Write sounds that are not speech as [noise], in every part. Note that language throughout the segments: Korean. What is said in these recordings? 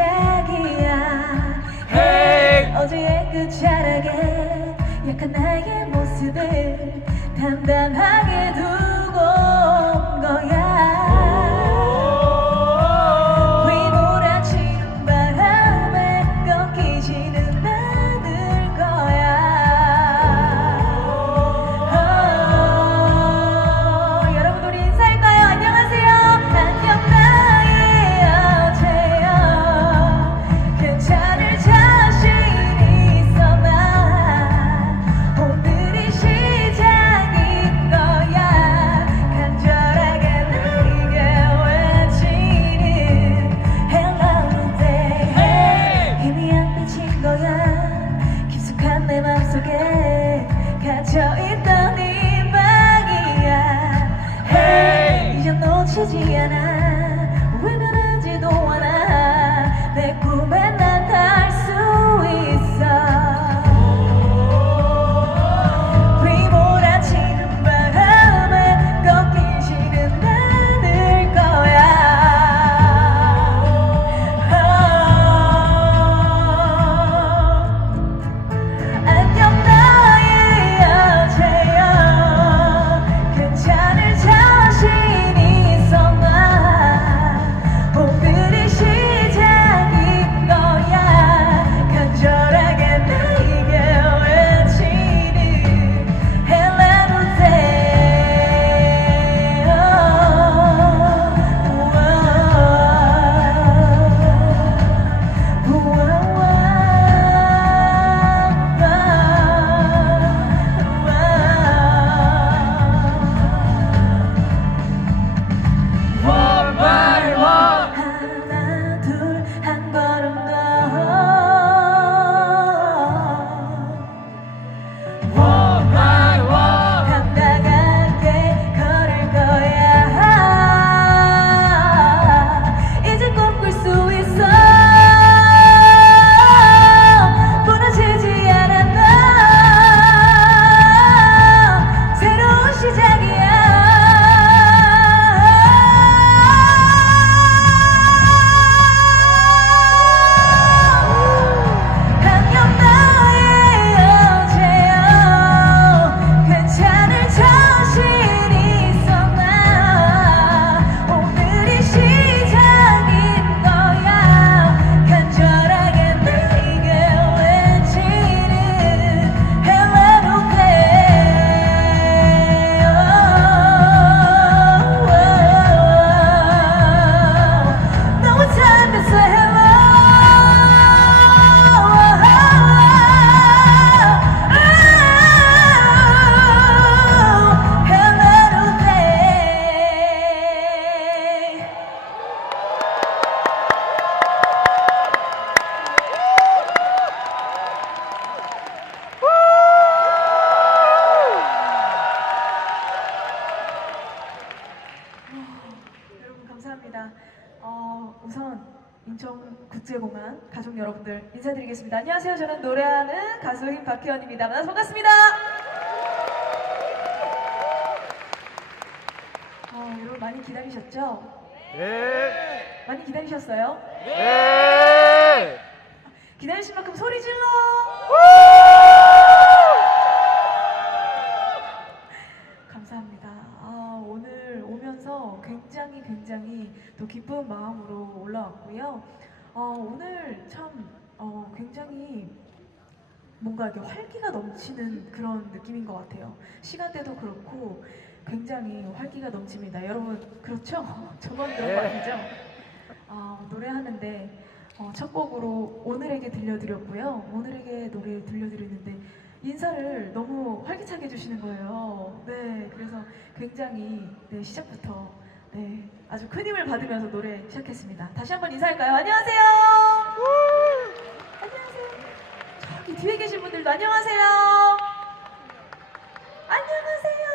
시작이야 Hey! 어제의 그 차라게 약한 나의 모습을 단단하게 두고 온 거야 여러분들 인사드리겠습니다. 안녕하세요. 저는 노래하는 가수인 박혜원입니다. 만나서 반갑습니다. 어, 여러분 많이 기다리셨죠? 네. 많이 기다리셨어요? 네. 기다리신 만큼 소리 질러! 감사합니다. 아, 오늘 오면서 굉장히 굉장히 또 기쁜 마음으로 올라왔고요. 어, 오늘 참 어, 굉장히 뭔가 이렇게 활기가 넘치는 그런 느낌인 것 같아요. 시간대도 그렇고 굉장히 활기가 넘칩니다. 여러분 그렇죠? 저만 그런 거 아니죠? 아, 노래하는데 어, 첫 곡으로 오늘에게 들려드렸고요. 오늘에게 노래를 들려드렸는데 인사를 너무 활기차게 해주시는 거예요. 네, 그래서 굉장히 네, 시작부터 네, 아주 큰 힘을 받으면서 노래 시작했습니다. 다시 한번 인사할까요? 안녕하세요. 그 뒤에 계신 분들도 안녕하세요. 안녕하세요.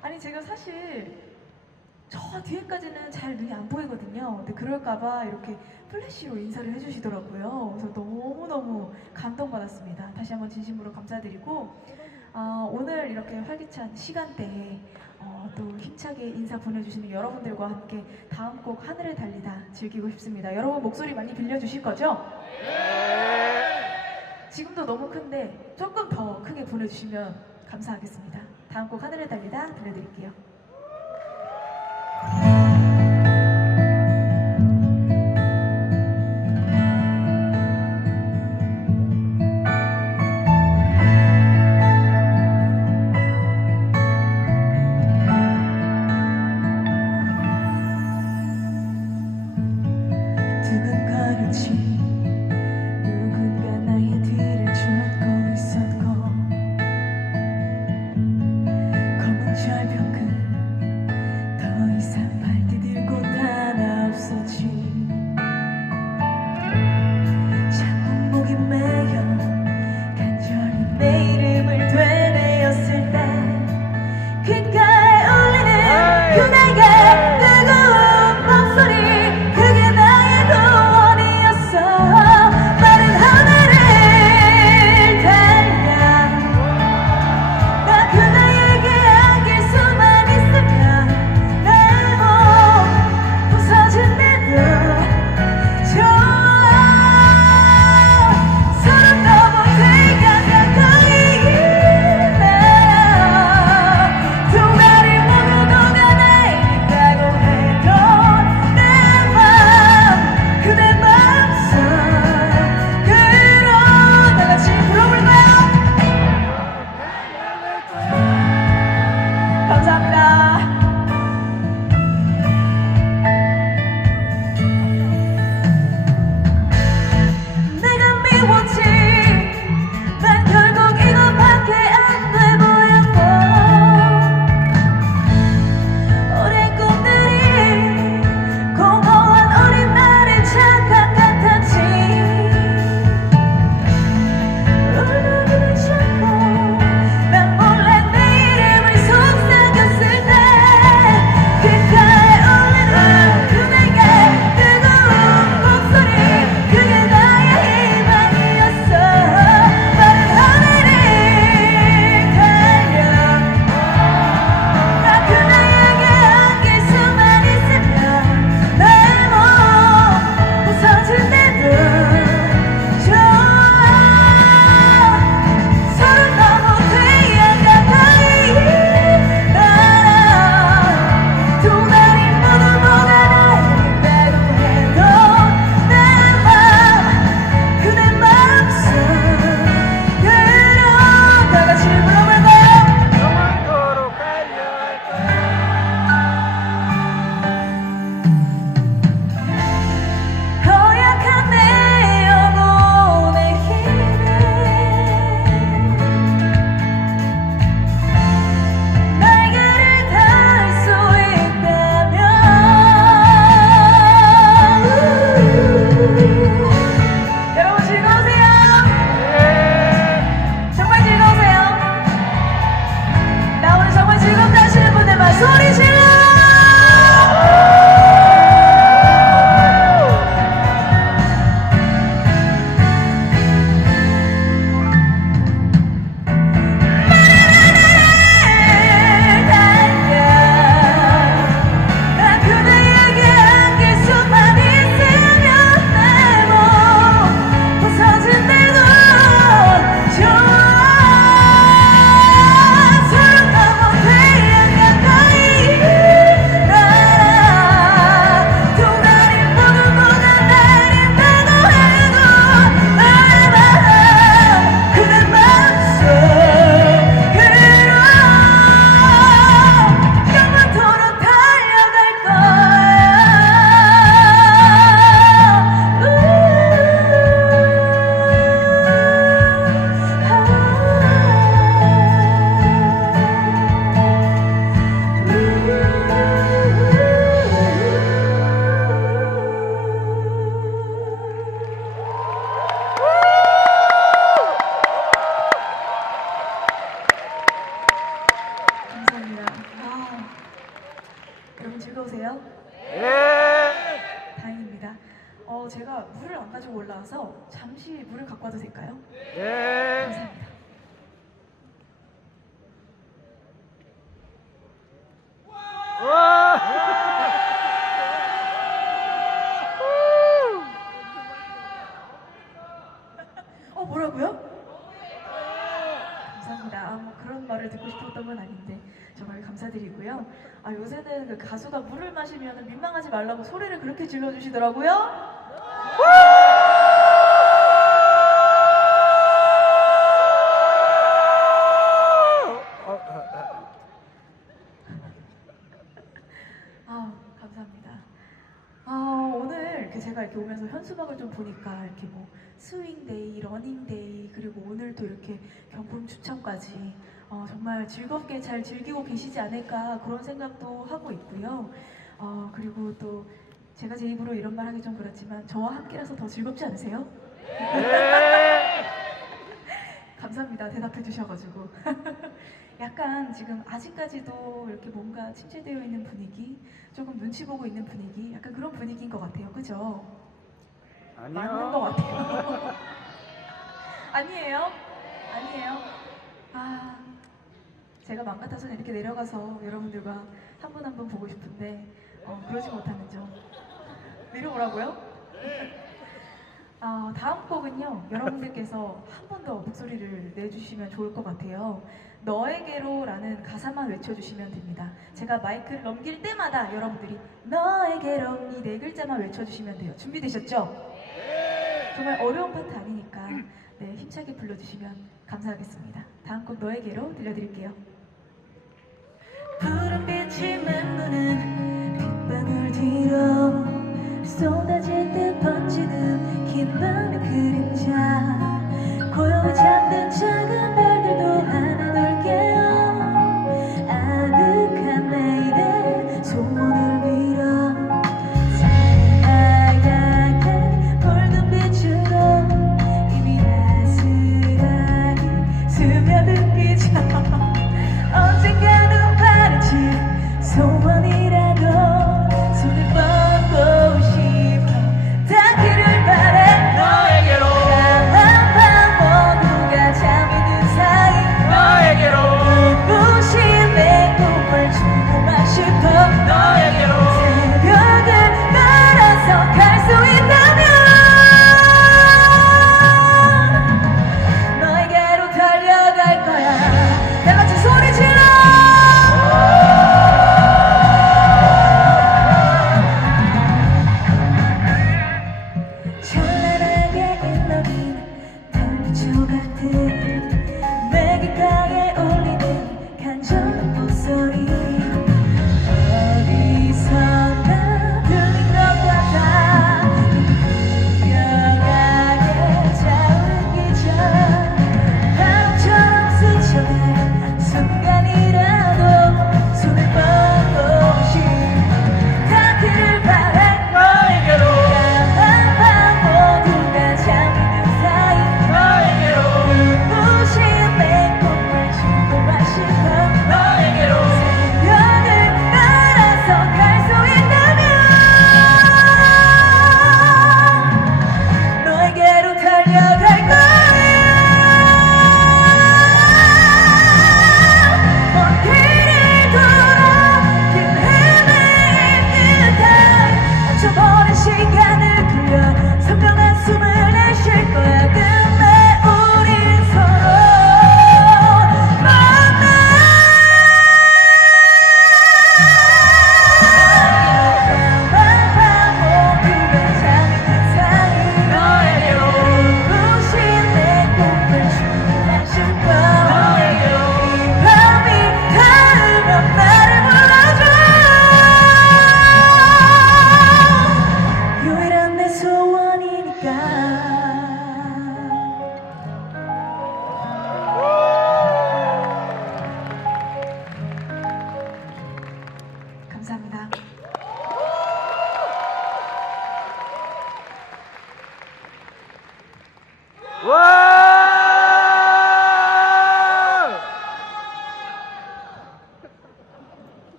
아니 제가 사실 저 뒤에까지는 잘 눈이 안 보이거든요. 근데 그럴까봐 이렇게 플래시로 인사를 해주시더라고요. 그래서 너무너무 감동받았습니다. 다시 한번 진심으로 감사드리고 어, 오늘 이렇게 활기찬 시간대에 어, 또 힘차게 인사 보내주시는 여러분들과 함께 다음 곡 하늘을 달리다 즐기고 싶습니다. 여러분 목소리 많이 빌려주실 거죠? 예! 지금도 너무 큰데 조금 더 크게 보내주시면 감사하겠습니다. 다음 곡 하늘을 달리다 들려드릴게요. 물을 안 가지고 올라와서 잠시 물을 갖고 와도 될까요? 예. 네. 감사합니다. [laughs] 어 뭐라고요? 감사합니다. 아, 뭐 그런 말을 듣고 싶었던 건 아닌데 정말 감사드리고요. 아, 요새는 그 가수가 물을 마시면 민망하지 말라고 소리를 그렇게 질러주시더라고요. 아 감사합니다. 아 오늘 제가 이렇게 오면서 현수막을 좀 보니까 이렇게 뭐 스윙데이, 러닝데이 그리고 오늘 또 이렇게 경품 추첨까지 어, 정말 즐겁게 잘 즐기고 계시지 않을까 그런 생각도 하고 있고요. 어, 그리고 또 제가 제 입으로 이런 말 하기 좀 그렇지만 저와 함께라서 더 즐겁지 않으세요? 네. [laughs] 감사합니다. 대답해 주셔가지고. [laughs] 약간 지금 아직까지도 이렇게 뭔가 침체되어 있는 분위기, 조금 눈치 보고 있는 분위기, 약간 그런 분위기인 것 같아요. 그죠? 맞는 것 아니요. 같아요. [laughs] 아니에요? 아니에요? 아, 제가 맘 같아서는 이렇게 내려가서 여러분들과 한 분 한 분 보고 싶은데, 어, 그러지 못하는 점. 내려오라고요? 아, 다음 곡은요, 여러분들께서 한 번 더 목소리를 내주시면 좋을 것 같아요. 너에게로라는 가사만 외쳐주시면 됩니다. 제가 마이크를 넘길 때마다 여러분들이 너에게로 이 네 글자만 외쳐주시면 돼요. 준비되셨죠? 정말 어려운 파트 아니니까 네, 힘차게 불러주시면 감사하겠습니다. 다음 곡 너에게로 들려드릴게요. 푸른 빛이 맴도는 빗방울 뒤로 쏟아질 때 번지는 긴 밤의 그림자. 고요히 잠든 작은 별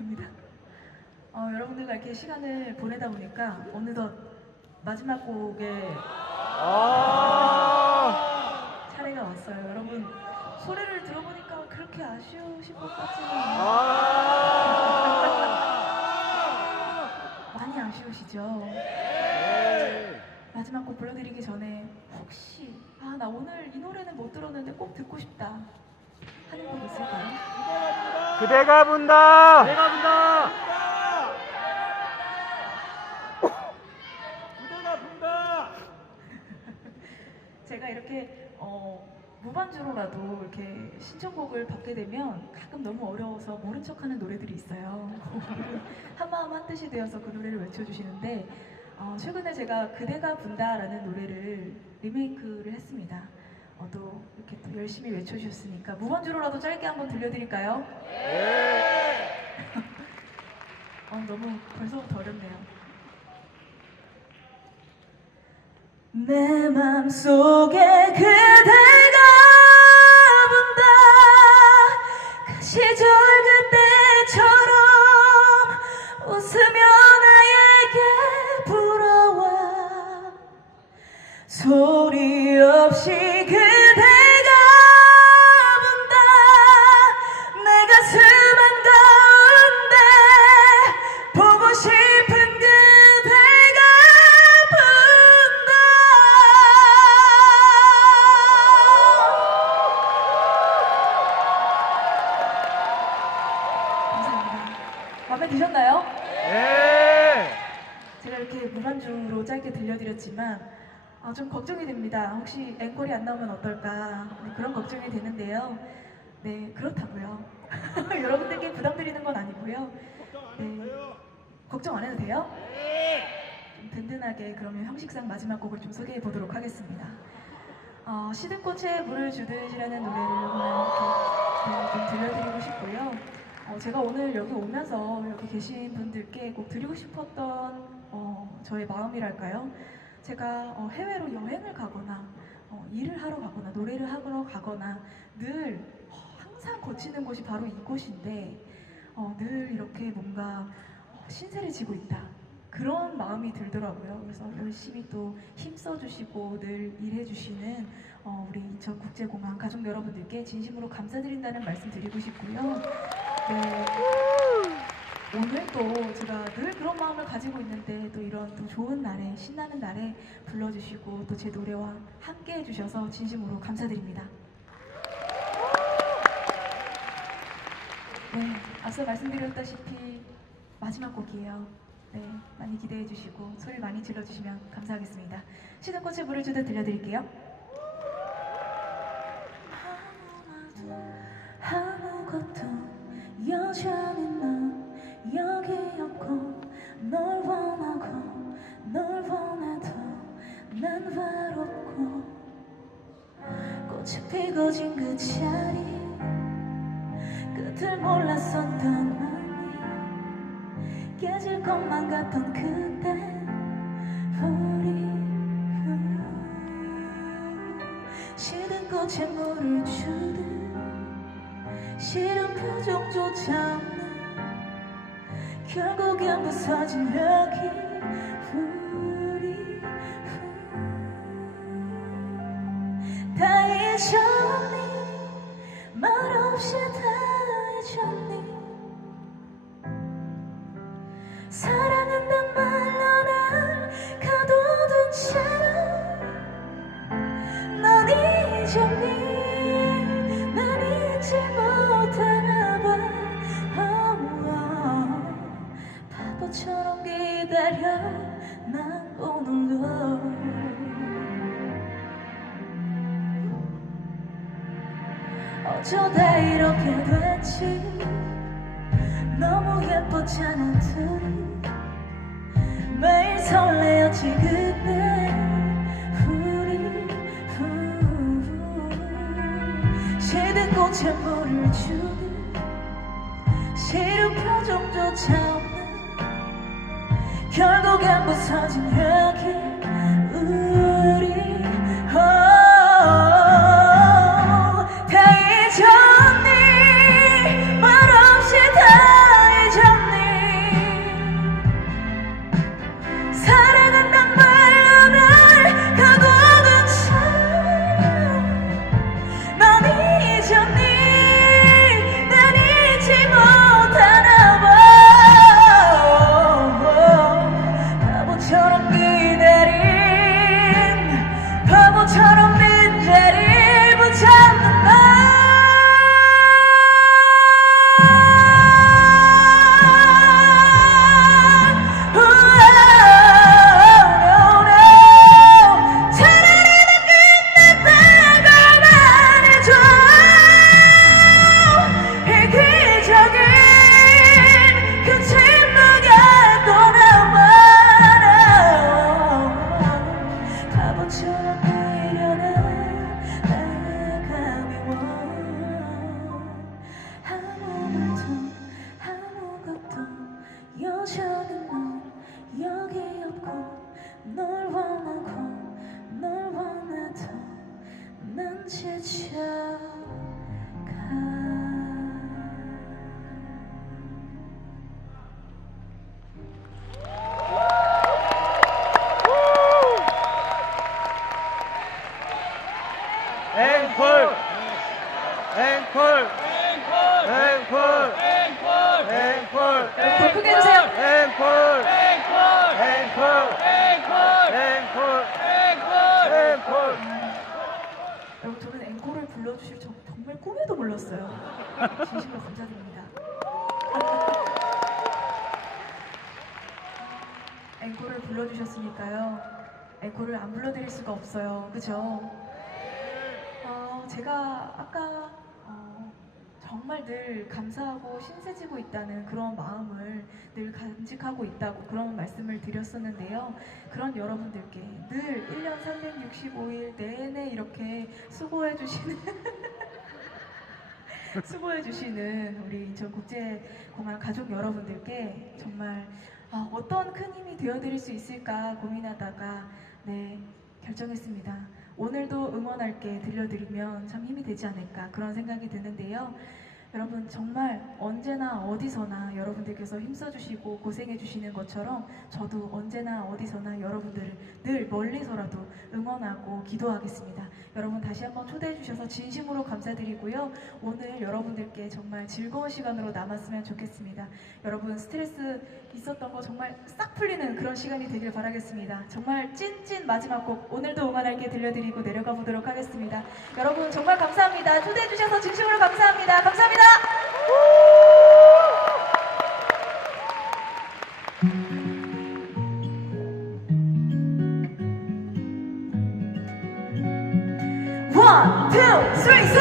감사합니다. 어, 여러분들과 이렇게 시간을 보내다 보니까 어느덧 마지막 곡에 아! 차례가 왔어요. 여러분 소리를 들어보니까 그렇게 아쉬우실 것 같지는 아! [laughs] 많이 아쉬우시죠? 네. 마지막 곡 불러드리기 전에 혹시 아 나 오늘 이 노래는 못 들었는데 꼭 듣고 싶다 하는 곡 있을까요? 그대가 분다. 내가 분다. 부대가 분다. [laughs] 제가 이렇게 어, 무반주로라도 이렇게 신청곡을 받게 되면 가끔 너무 어려워서 모른 척하는 노래들이 있어요. [laughs] 한마음 한뜻이 되어서 그 노래를 외쳐주시는데 어, 최근에 제가 그대가 분다라는 노래를 리메이크를 했습니다. 어, 또 이렇게 또 열심히 외쳐주셨으니까 무반주로라도 짧게 한번 들려드릴까요? [laughs] 어, 너무 벌써부터 어렵네요. 내 맘속에 그대가 분다 그 시절 그때처럼 웃으며 나에게 불어와 소리 없이 그 드셨나요? 네. 제가 이렇게 무반주로 짧게 들려드렸지만 아, 좀 걱정이 됩니다. 혹시 앵콜이 안 나오면 어떨까 네, 그런 걱정이 되는데요. 네 그렇다고요. [laughs] 여러분들께 부담드리는 건 아니고요. 네, 걱정 안 해도 돼요? 좀 든든하게 그러면 형식상 마지막 곡을 좀 소개해 보도록 하겠습니다. 어, 시든꽃에 물을 주듯이라는 노래를 오늘 이렇게 네, 좀 들려드리고 싶고요. 어, 제가 오늘 여기 오면서 여기 계신 분들께 꼭 드리고 싶었던 어, 저의 마음이랄까요? 제가 어, 해외로 여행을 가거나 어, 일을 하러 가거나 노래를 하러 가거나 늘 어, 항상 거치는 곳이 바로 이곳인데 어, 늘 이렇게 뭔가 어, 신세를 지고 있다. 그런 마음이 들더라고요. 그래서 열심히 또 힘써주시고 늘 일해주시는 어, 우리 인천국제공항 가족 여러분들께 진심으로 감사드린다는 말씀 드리고 싶고요. 네. 오늘 또 제가 늘 그런 마음을 가지고 있는데 또 이런 또 좋은 날에 신나는 날에 불러주시고 또 제 노래와 함께 해주셔서 진심으로 감사드립니다. 네, 앞서 말씀드렸다시피 마지막 곡이에요. 네, 많이 기대해 주시고 소리 많이 질러 주시면 감사하겠습니다. 시든꽃에 물을 주듯 들려드릴게요. 여전히 넌 여기 없고 널 원하고 널 원해도 난 외롭고. 꽃이 피고 진 그 자리 끝을 몰랐었던 맘이 깨질 것만 같던 그때 우리 시든 꽃에 물을 주듯 싫은 표정조차 없는. 결국엔 부서진 여기 우리 다 잊었니 말없이 기다려 난 오늘도 어쩌다 이렇게 됐지? 너무 예뻤잖아 둘 결국 불러주실 줄 정말 꿈에도 몰랐어요. 진심으로 감사드립니다. 앵콜을 불러주셨으니까요. 앵콜을 안 불러드릴 수가 없어요. 그죠? 어, 제가 아까 정말 늘 감사하고 신세지고 있다는 그런 마음을 늘 간직하고 있다고 그런 말씀을 드렸었는데요. 그런 여러분들께 늘 1년 365일 내내 이렇게 수고해 주시는 [laughs] 수고해 주시는 우리 인천국제공항 가족 여러분들께 정말 아, 어떤 큰 힘이 되어드릴 수 있을까 고민하다가 네 결정했습니다. 오늘도 응원할게 들려드리면 참 힘이 되지 않을까 그런 생각이 드는데요. 여러분 정말 언제나 어디서나 여러분들께서 힘써주시고 고생해주시는 것처럼 저도 언제나 어디서나 여러분들을 늘 멀리서라도 응원하고 기도하겠습니다. 여러분 다시 한번 초대해주셔서 진심으로 감사드리고요. 오늘 여러분들께 정말 즐거운 시간으로 남았으면 좋겠습니다. 여러분 스트레스 있었던 거 정말 싹 풀리는 그런 시간이 되길 바라겠습니다. 정말 찐찐 마지막 곡 오늘도 응원할게 들려드리고 내려가 보도록 하겠습니다. 여러분 정말 감사합니다. 초대해주셔서 진심으로 감사합니다. 감사합니다. 원, 투, 쓰리, 소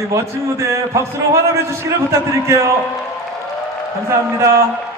이 멋진 무대 박수로 환호해 주시기를 부탁드릴게요. 감사합니다.